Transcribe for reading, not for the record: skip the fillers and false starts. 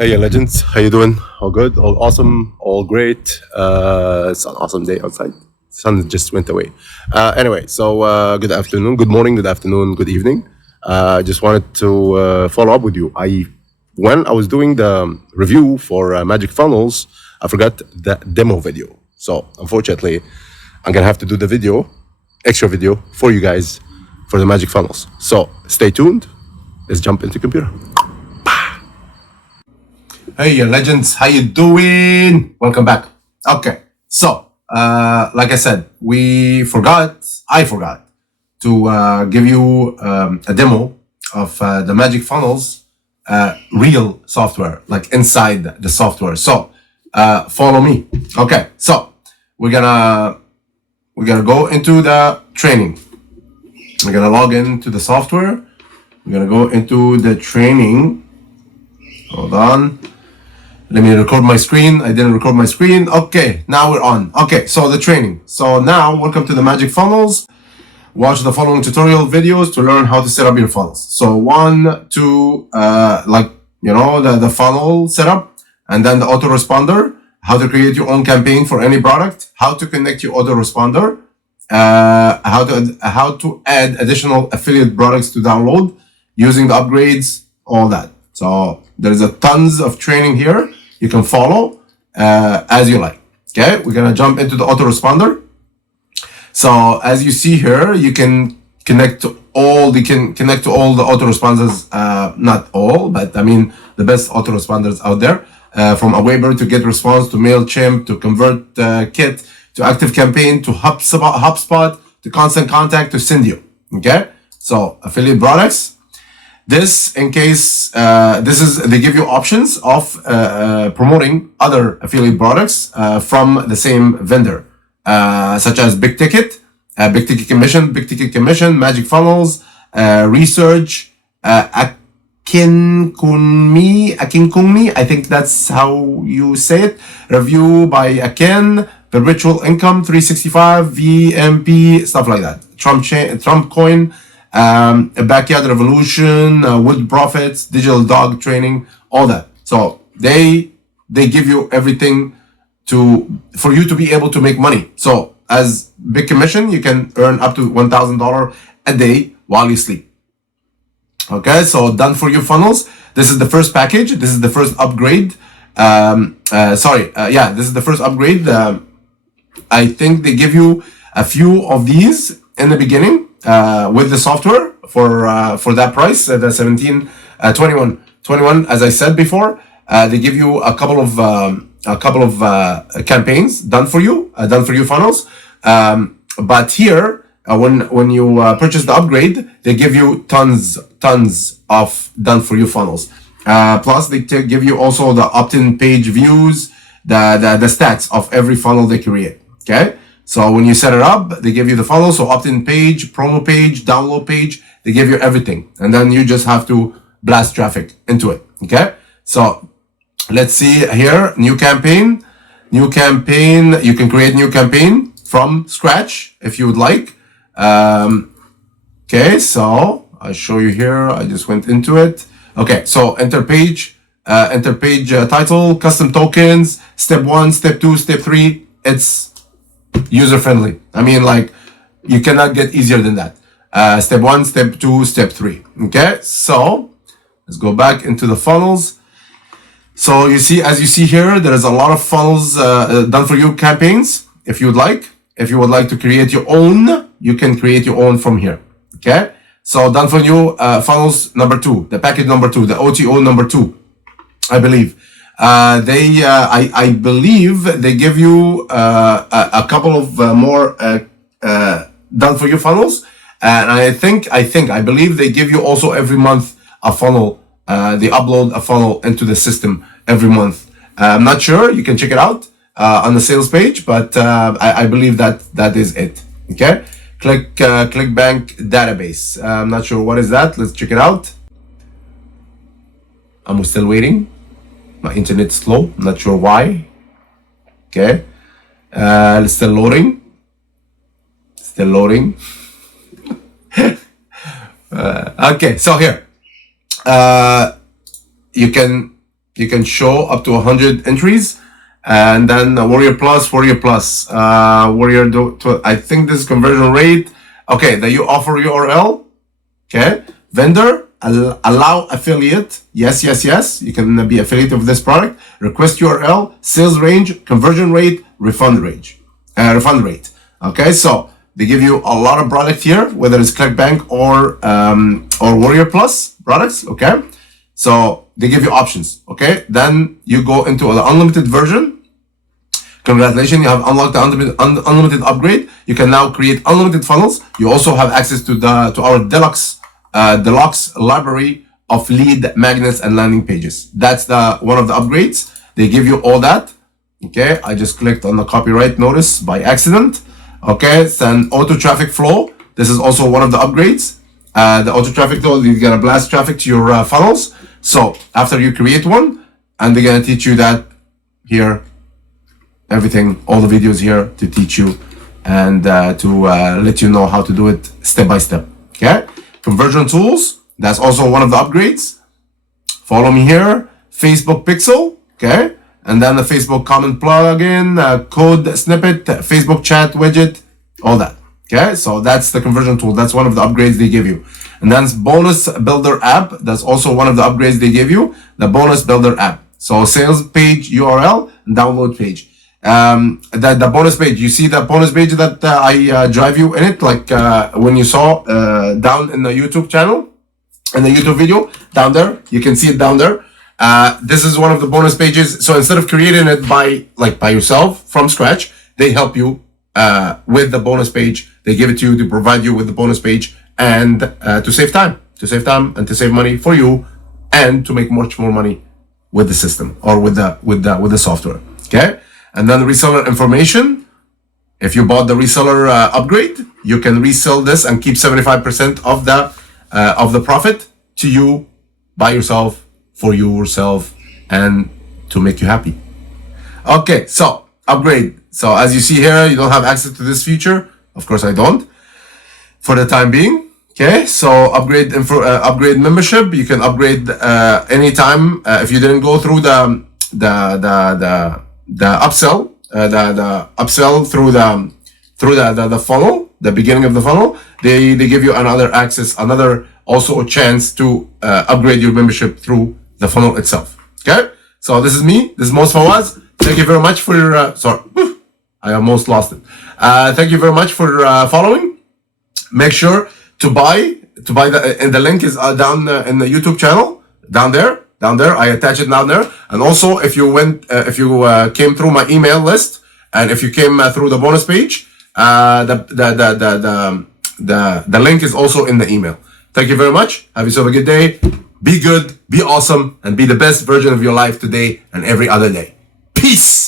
Hey, legends, how you doing? All good, all awesome, all great. It's an awesome day outside. Sun just went away. Anyway, so good afternoon, good morning, good afternoon, good evening. I just wanted to follow up with you. When I was doing the review for MagickFunnels, I forgot the demo video. So unfortunately, I'm gonna have to do the video, extra video for you guys for the MagickFunnels. So stay tuned. Let's jump into computer. Hey, legends, how you doing? Welcome back. Okay, so like I said, I forgot to give you a demo of the MagickFunnels real software, like inside the software. So follow me. Okay, so we're gonna go into the training. We're gonna log into the software. We're gonna go into the training. Hold on. Let me record my screen. I didn't record my screen. Okay, now we're on. Okay, so the training. So now, welcome to the MagickFunnels. Watch the following tutorial videos to learn how to set up your funnels. So 1, 2, the funnel setup, and then the autoresponder, how to create your own campaign for any product, how to connect your autoresponder, how to add additional affiliate products to download using the upgrades, all that. So there's a tons of training here. You can follow as you like. Okay, we're gonna jump into the autoresponder. So as you see here, you can connect to all the autoresponders. Not all, but I mean the best autoresponders out there. From Aweber to GetResponse to MailChimp to ConvertKit to ActiveCampaign to HubSpot to Constant Contact to Syndio. Okay, so affiliate products. This, in case, they give you options of promoting other affiliate products from the same vendor, such as Big Ticket Commission, MagickFunnels, Research, Akinkunmi, I think that's how you say it, Review by Akin, Perpetual Income, 365, VMP, stuff like that, Trump Coin, Backyard Revolution, Wood Profits, Digital Dog Training, all that. So they give you everything for you to be able to make money. So as Big Commission, you can earn up to $1,000 a day while you sleep. Okay, so done for you funnels. This is the first package. This is the first upgrade. This is the first upgrade. I think they give you a few of these in the beginning. With the software for that price, the 21, as I said before, they give you a couple of campaigns done for you funnels. But here, when you purchase the upgrade, they give you tons of done for you funnels. Plus, they give you also the opt-in page views, the stats of every funnel they create. Okay. So when you set it up, they give you the funnel. So opt-in page, promo page, download page, they give you everything. And then you just have to blast traffic into it. Okay. So let's see here, new campaign. You can create new campaign from scratch if you would like. Okay. So I'll show you here. I just went into it. Okay. So enter page title, custom tokens, step 1, step 2, step 3. It's user-friendly. I mean, like, you cannot get easier than that. Step 1, step 2, step 3. Okay, so let's go back into the funnels. So as you see here, there is a lot of funnels done for you campaigns. If you would like to create your own, you can create your own from here. Okay, so done for you funnels number 2, the package number 2, the OTO number 2, I believe. I believe they give you a couple of more done for you funnels, and I believe they give you also every month a funnel. They upload a funnel into the system every month. I'm not sure. You can check it out on the sales page, but I believe that is it. Okay, ClickBank database. I'm not sure what is that. Let's check it out. I'm still waiting. My internet's slow. I'm not sure why. Okay. It's still loading. Okay, so here. You can You can show up to 100 entries. And then Warrior Plus, I think this is conversion rate. Okay, that you offer URL. Okay, vendor, allow affiliate. Yes. You can be affiliate of this product. Request URL, sales range, conversion rate, refund rate. Okay, so they give you a lot of product here, whether it's ClickBank or Warrior Plus products. Okay, so they give you options. Okay, then you go into the unlimited version. Congratulations, you have unlocked the unlimited upgrade. You can now create unlimited funnels. You also have access to our deluxe library of lead magnets and landing pages. That's one of the upgrades. They give you all that. Okay, I just clicked on the copyright notice by accident. Okay, it's an auto traffic flow. This is also one of the upgrades. The auto traffic flow, you're gonna blast traffic to your funnels. So after you create one, and they're gonna teach you that here. Everything, all the videos here to teach you and to let you know how to do it step by step. Okay, conversion tools, that's also one of the upgrades. Follow me here. Facebook Pixel, okay, and then the Facebook comment plugin, code snippet, Facebook chat widget, all that. Okay, so that's the conversion tool. That's one of the upgrades they give you. And then bonus builder app, that's also one of the upgrades they give you, the bonus builder app. So sales page URL and download page. The bonus page, you see the bonus page that I drive you in it, like when you saw down in the YouTube channel, in the YouTube video down there, you can see it down there. This is one of the bonus pages. So instead of creating it by yourself from scratch, they help you with the bonus page. They give it to you to provide you with the bonus page and to save time and to save money for you and to make much more money with the system or with the software. Okay. And then reseller information. If you bought the reseller upgrade, you can resell this and keep 75% of the profit to you by yourself, for yourself, and to make you happy. Okay, so upgrade. So as you see here, you don't have access to this feature. Of course, I don't. For the time being. Okay, so upgrade membership. You can upgrade anytime if you didn't go through the upsell, the upsell through the funnel, the beginning of the funnel. They give you another also a chance to upgrade your membership through the funnel itself. Okay, so this is me. This is Moez Fawaz. Thank you very much for your sorry, I almost lost it. Thank you very much for following. Make sure to buy and the link is down in the YouTube channel down there. I attach it down there. And also, if you came through my email list, and if you came through the bonus page, the link is also in the email. Thank you very much. Have yourself a good day. Be good, be awesome, and be the best version of your life today and every other day. Peace.